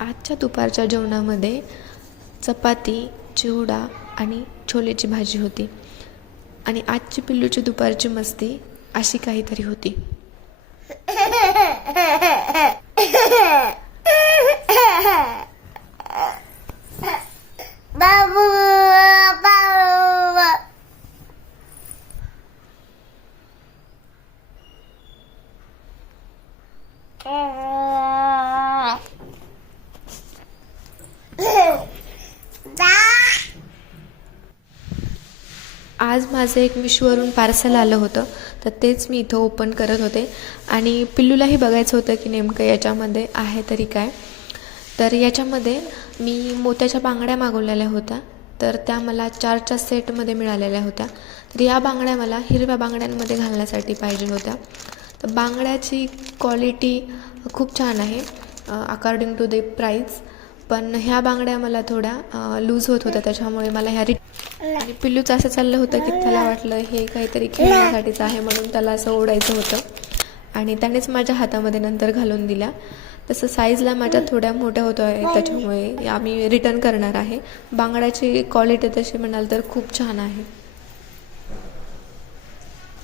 आजच्या दुपारच्या जेवणामध्ये चपाती, चिवडा आणि छोलेची भाजी होती. आणि आजची पिल्लूची दुपारची मस्ती अशी काहीतरी होती. बाबू बाबू आज माझं एक मिशोवरून पार्सल आलं होतं, तर तेच मी इथं ओपन करत होते आणि पिल्लूलाही बघायचं होतं की नेमकं याच्यामध्ये आहे तरी काय. तर याच्यामध्ये मी मोत्याच्या बांगड्या मागवलेल्या होत्या, तर त्या मला 4च्या सेटमध्ये मिळालेल्या होत्या. तर या बांगड्या मला हिरव्या बांगड्यांमध्ये घालण्यासाठी पाहिजे होत्या. तर बांगड्याची क्वालिटी खूप छान आहे अकॉर्डिंग टू द प्राईस, पण ह्या बांगड्या मला थोड्या लूज होत होत्या, त्याच्यामुळे मला ह्या आणि पिल्लूचं असं चाललं होतं की त्याला वाटलं हे काहीतरी खेळण्यासाठीच आहे, म्हणून त्याला असं ओढायचं होतं आणि त्यानेच माझ्या हातामध्ये नंतर घालून दिल्या. तसं साईजला माझ्या थोड्या मोठ्या होत आहे, त्याच्यामुळे आम्ही रिटर्न करणार आहे. बांगड्याची क्वालिटी तशी म्हणाल तर खूप छान आहे.